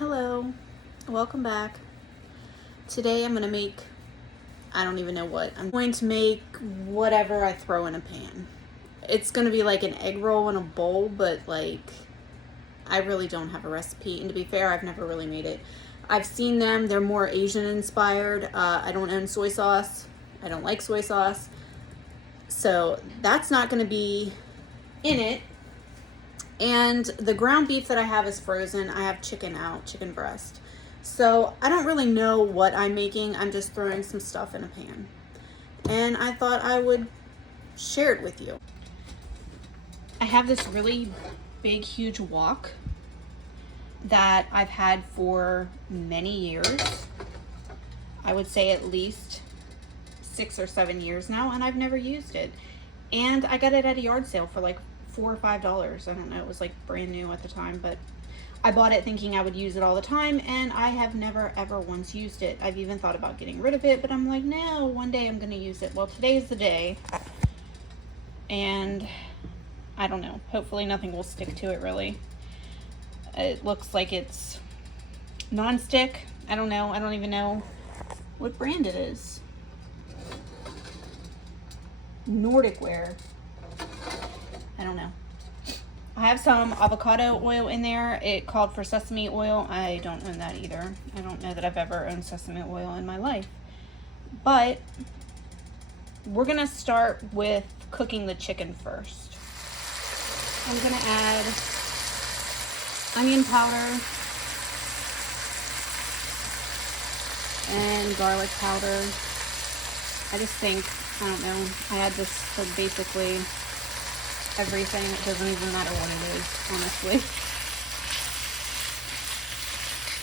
Hello, welcome back. Today I'm going to make, I don't even know what. I'm going to make whatever I throw in a pan. It's going to be like an egg roll in a bowl, but like, I really don't have a recipe. And to be fair, I've never really made it. I've seen them, they're more Asian inspired. I don't own soy sauce. I don't like soy sauce. So that's not going to be in it. And the ground beef that I have is frozen. I have chicken breast. So I don't really know what I'm making. I'm just throwing some stuff in a pan. And I thought I would share it with you. I have this really big, huge wok that I've had for many years. I would say at least 6 or 7 years now, and I've never used it. And I got it at a yard sale for like $4 or $5. I don't know, it was like brand new at the time, but I bought it thinking I would use it all the time, and I have never ever once used it. I've even thought about getting rid of it, but I'm like, no, one day I'm gonna use it. Well, today's the day, and I don't know, hopefully nothing will stick to it really. It looks like it's non-stick. I don't know, I don't even know what brand it is. Nordic Ware. I don't know. I have some avocado oil in there. It called for sesame oil. I don't own that either. I don't know that I've ever owned sesame oil in my life. But we're gonna start with cooking the chicken first. I'm gonna add onion powder and garlic powder. I just think, I don't know, I add this for basically everything. It doesn't even matter what it is, honestly.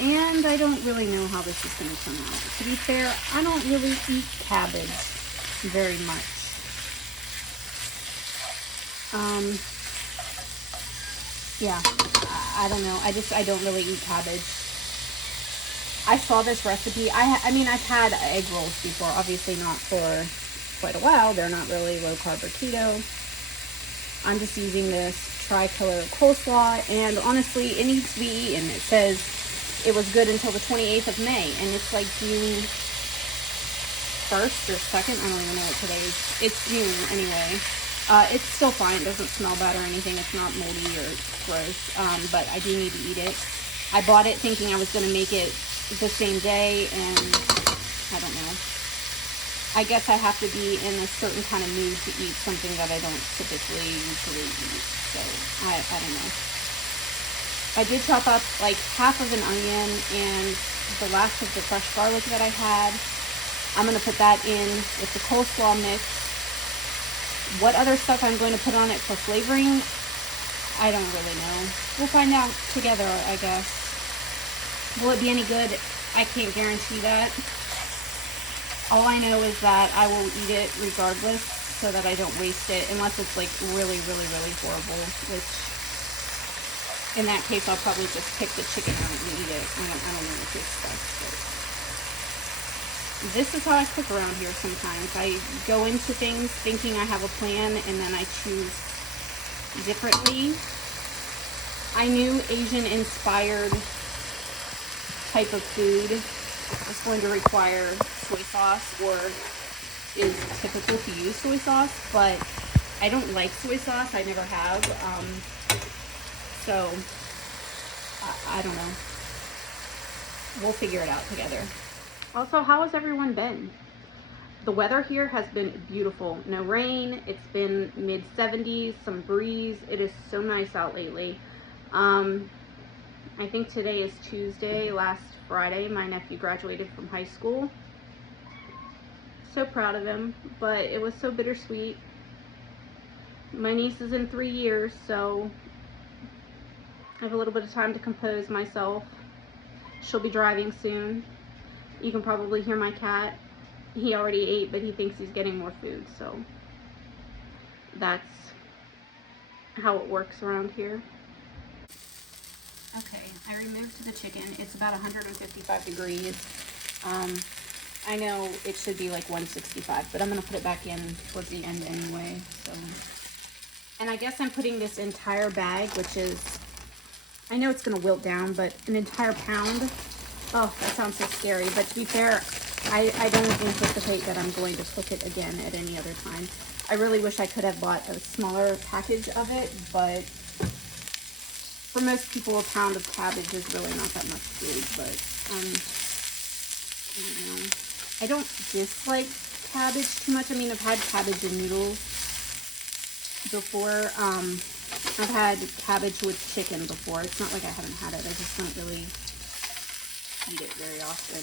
And I don't really know how this is going to turn out. To be fair, I don't really eat cabbage very much. Yeah, I don't know. I don't really eat cabbage. I saw this recipe. I mean, I've had egg rolls before, obviously not for quite a while. They're not really low carb or keto. I'm just using this tricolor coleslaw, and honestly, it needs to be eaten. It says it was good until the 28th of May, and it's like June 1st or 2nd. I don't even know what today is. It's June anyway. It's still fine. It doesn't smell bad or anything. It's not moldy or gross, but I do need to eat it. I bought it thinking I was going to make it the same day, and I don't know. I guess I have to be in a certain kind of mood to eat something that I don't typically usually eat. So, I don't know. I did chop up like half of an onion and the last of the fresh garlic that I had. I'm going to put that in with the coleslaw mix. What other stuff I'm going to put on it for flavoring, I don't really know. We'll find out together, I guess. Will it be any good? I can't guarantee that. All I know is that I will eat it regardless so that I don't waste it, unless it's like really, really, really horrible, which in that case I'll probably just pick the chicken out and eat it. I don't know what to expect. But this is how I cook around here sometimes. I go into things thinking I have a plan, and then I choose differently. I knew Asian inspired type of food is going to require soy sauce, or is typical to use soy sauce, but I don't like soy sauce. I never have. So I don't know. We'll figure it out together. Also, how has everyone been? The weather here has been beautiful. No rain. It's been mid 70s, some breeze. It is so nice out lately. I think today is Tuesday. Last Friday, my nephew graduated from high school. So proud of him, but it was so bittersweet. My niece is in 3 years, so I have a little bit of time to compose myself. She'll be driving soon. You can probably hear my cat. He already ate, but he thinks he's getting more food, so that's how it works around here. Okay, I removed the chicken. It's about 155 degrees. I know it should be like 165, but I'm going to put it back in towards the end anyway. So, and I guess I'm putting this entire bag, which is I know it's gonna wilt down, but an entire pound, oh, that sounds so scary. But to be fair, I don't anticipate that I'm going to cook it again at any other time. I really wish I could have bought a smaller package of it, but for most people, a pound of cabbage is really not that much food. But I don't know. I don't dislike cabbage too much. I mean, I've had cabbage and noodles before. I've had cabbage with chicken before. It's not like I haven't had it. I just don't really eat it very often.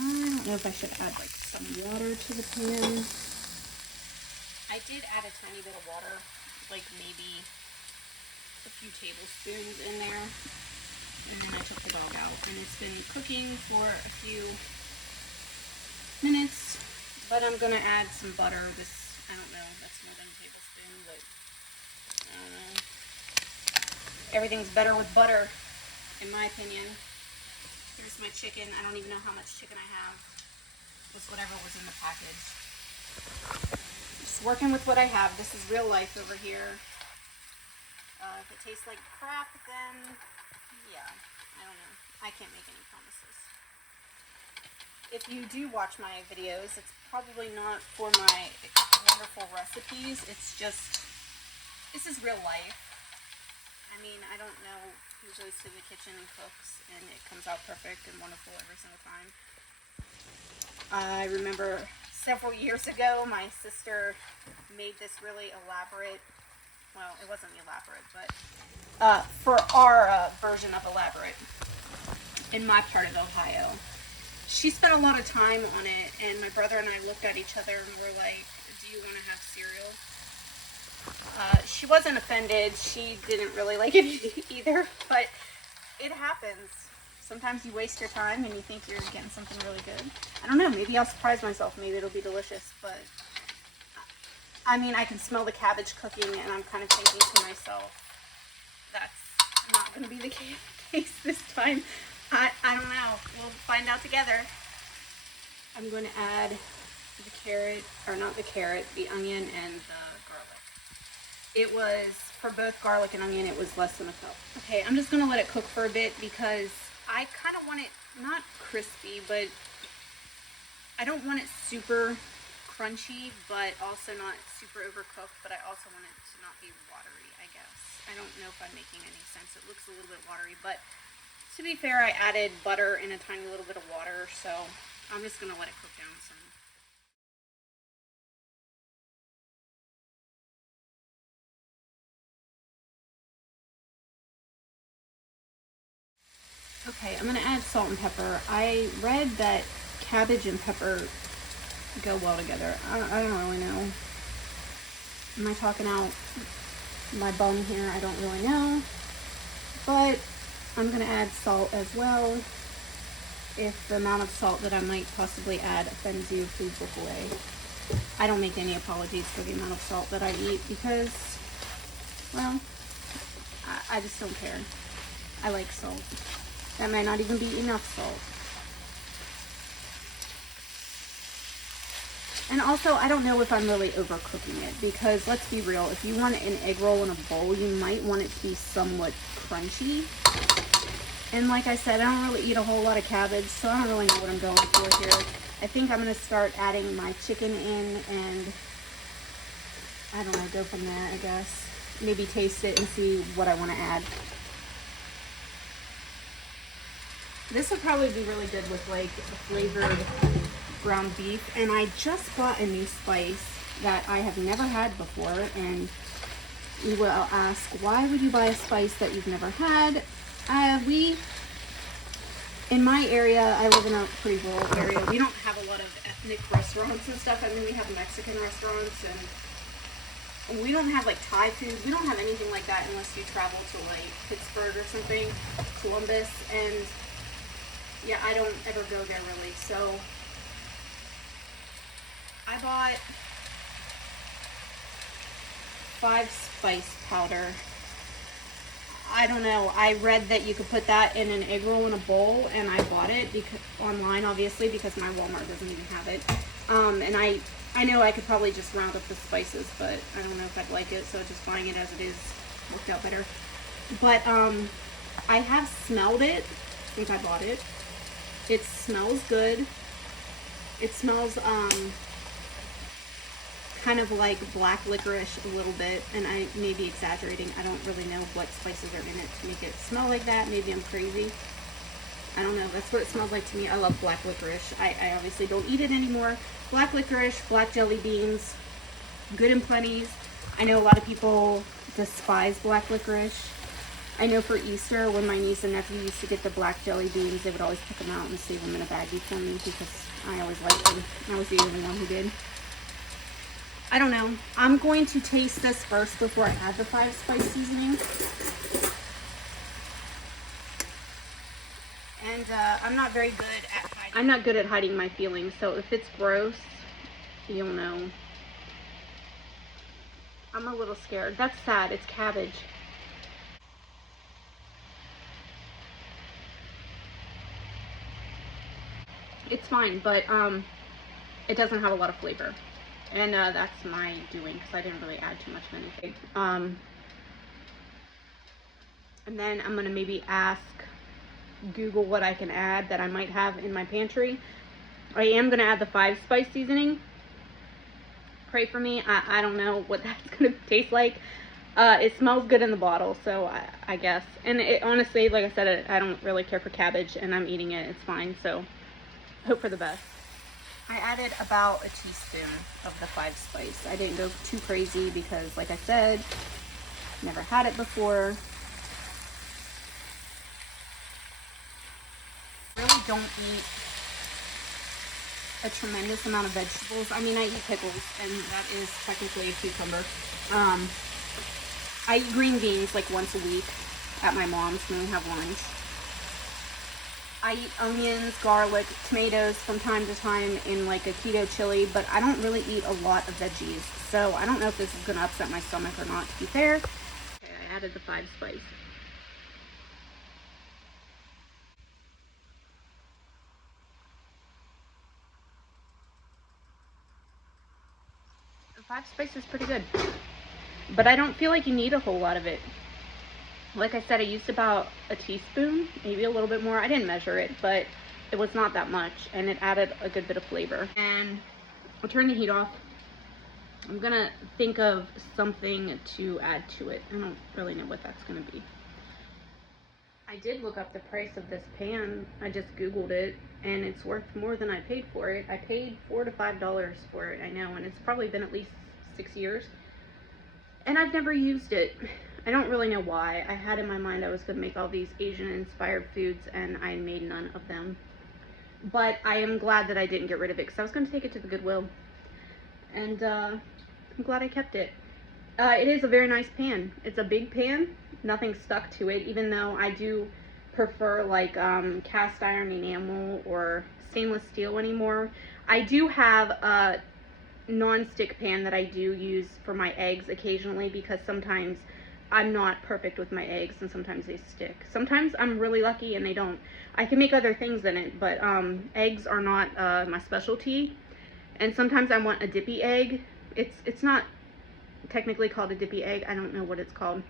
I don't know if I should add like some water to the pan. I did add a tiny bit of water, like maybe a few tablespoons in there, and then I took the dog out, and it's been cooking for a few minutes, but I'm gonna add some butter. I don't know, that's more than a tablespoon, but I don't know. Everything's better with butter, in my opinion. Here's my chicken. I don't even know how much chicken I have. Just whatever was in the package. Just working with what I have. This is real life over here. If it tastes like crap, then yeah, I don't know. I can't make any promises. If you do watch my videos, it's probably not for my wonderful recipes. It's just, this is real life. I mean, I don't know who goes to the kitchen and cooks and it comes out perfect and wonderful every single time. I remember several years ago, my sister made this really elaborate, well, it wasn't elaborate, but for our version of elaborate in my part of Ohio. She spent a lot of time on it, and my brother and I looked at each other and were like, do you want to have cereal? She wasn't offended. She didn't really like it either, but it happens. Sometimes you waste your time and you think you're getting something really good. I don't know, maybe I'll surprise myself. Maybe it'll be delicious, but I mean, I can smell the cabbage cooking and I'm kind of thinking to myself, that's not going to be the case this time. I don't know. We'll find out together. I'm going to add the carrot, or not the carrot, the onion and the garlic. It was, for both garlic and onion, it was less than a cup. Okay, I'm just going to let it cook for a bit because I kind of want it, not crispy, but I don't want it super crunchy, but also not super overcooked, but I also want it to not be watery, I guess. I don't know if I'm making any sense. It looks a little bit watery, but to be fair, I added butter and a tiny little bit of water, so I'm just going to let it cook down some. Okay, I'm going to add salt and pepper. I read that cabbage and pepper go well together. I don't really know. Am I talking out my bum here? I don't really know. But I'm going to add salt as well. If the amount of salt that I might possibly add offends you, please look away. I don't make any apologies for the amount of salt that I eat because, well, I just don't care. I like salt. That might not even be enough salt. And also, I don't know if I'm really overcooking it because, let's be real, if you want an egg roll in a bowl, you might want it to be somewhat crunchy. And like I said, I don't really eat a whole lot of cabbage, so I don't really know what I'm going for here. I think I'm going to start adding my chicken in and, I don't know, go from there, I guess. Maybe taste it and see what I want to add. This would probably be really good with like a flavored ground beef. And I just bought a new spice that I have never had before. And you will ask, why would you buy a spice that you've never had? In my area, I live in a pretty rural area. We don't have a lot of ethnic restaurants and stuff. I mean, we have Mexican restaurants and we don't have like Thai food. We don't have anything like that unless you travel to like Pittsburgh or something, Columbus. And yeah, I don't ever go there really. So I bought 5 spice powder. I don't know. I read that you could put that in an egg roll in a bowl, and I bought it because online, obviously, because my Walmart doesn't even have it. And I I know I could probably just round up the spices, but I don't know if I'd like it, so just buying it as it is worked out better. But I have smelled it since I bought it. It smells good. It smells kind of like black licorice a little bit, and I may be exaggerating. I don't really know what spices are in it to make it smell like that. Maybe I'm crazy. I don't know. That's what it smells like to me. I love black licorice. I obviously don't eat it anymore. Black licorice, black jelly beans, good and plenty's. I know a lot of people despise black licorice. I know for Easter, when my niece and nephew used to get the black jelly beans, they would always pick them out and save them in a baggie for me because I always liked them. I was the only one who did. I don't know. I'm going to taste this first before I add the 5-spice seasoning. And I'm not very good at hiding. I'm not good at hiding my feelings, so if it's gross, you'll know. I'm a little scared. That's sad. It's cabbage. It's fine, but it doesn't have a lot of flavor. And that's my doing because I didn't really add too much of anything. And then I'm going to maybe ask Google what I can add that I might have in my pantry. I am going to add the 5-spice seasoning. Pray for me. I don't know what that's going to taste like. It smells good in the bottle, so I guess. And it, honestly, like I said, I don't really care for cabbage, and I'm eating it. It's fine, so hope for the best. I added about a teaspoon of the 5-spice. I didn't go too crazy because, like I said, never had it before. Really don't eat a tremendous amount of vegetables. I mean, I eat pickles, and that is technically a cucumber. I eat green beans like once a week at my mom's when we have lunch. I eat onions, garlic, tomatoes from time to time in like a keto chili, but I don't really eat a lot of veggies. So I don't know if this is gonna upset my stomach or not, to be fair. Okay, I added the 5-spice. The 5-spice is pretty good, but I don't feel like you need a whole lot of it. Like I said, I used about a teaspoon, maybe a little bit more. I didn't measure it, but it was not that much, and it added a good bit of flavor. And I'll turn the heat off. I'm gonna think of something to add to it. I don't really know what that's gonna be. I did look up the price of this pan. I just Googled it, and it's worth more than I paid for it. I paid $4 to $5 for it, I know, and it's probably been at least 6 years. And I've never used it. I don't really know why. I had in my mind I was gonna make all these Asian-inspired foods, and I made none of them. But I am glad that I didn't get rid of it, because I was gonna take it to the Goodwill. And I'm glad I kept it. It is a very nice pan. It's a big pan. Nothing stuck to it, even though I do prefer like cast iron enamel or stainless steel anymore. I do have a non-stick pan that I do use for my eggs occasionally, because sometimes I'm not perfect with my eggs and sometimes they stick. Sometimes I'm really lucky and they don't. I can make other things in it, but eggs are not my specialty. And sometimes I want a dippy egg. It's not technically called a dippy egg. I don't know what it's called.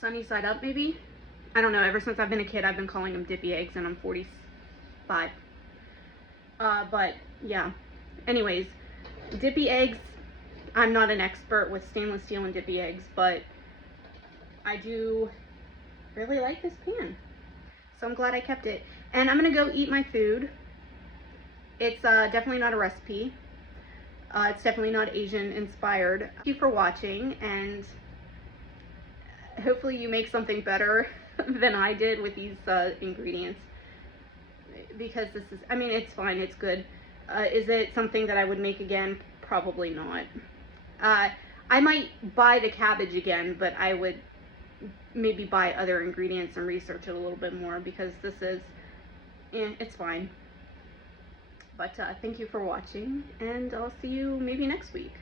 Sunny side up, maybe? I don't know. Ever since I've been a kid, I've been calling them dippy eggs, and I'm 45. But yeah. Anyways, dippy eggs, I'm not an expert with stainless steel and dippy eggs, but I do really like this pan. So I'm glad I kept it. And I'm gonna go eat my food. It's definitely not a recipe. It's definitely not Asian inspired. Thank you for watching, and hopefully you make something better than I did with these ingredients. Because this is, I mean, it's fine, it's good. Is it something that I would make again? Probably not. I might buy the cabbage again, but I would maybe buy other ingredients and research it a little bit more, because this is, it's fine. But thank you for watching, and I'll see you maybe next week.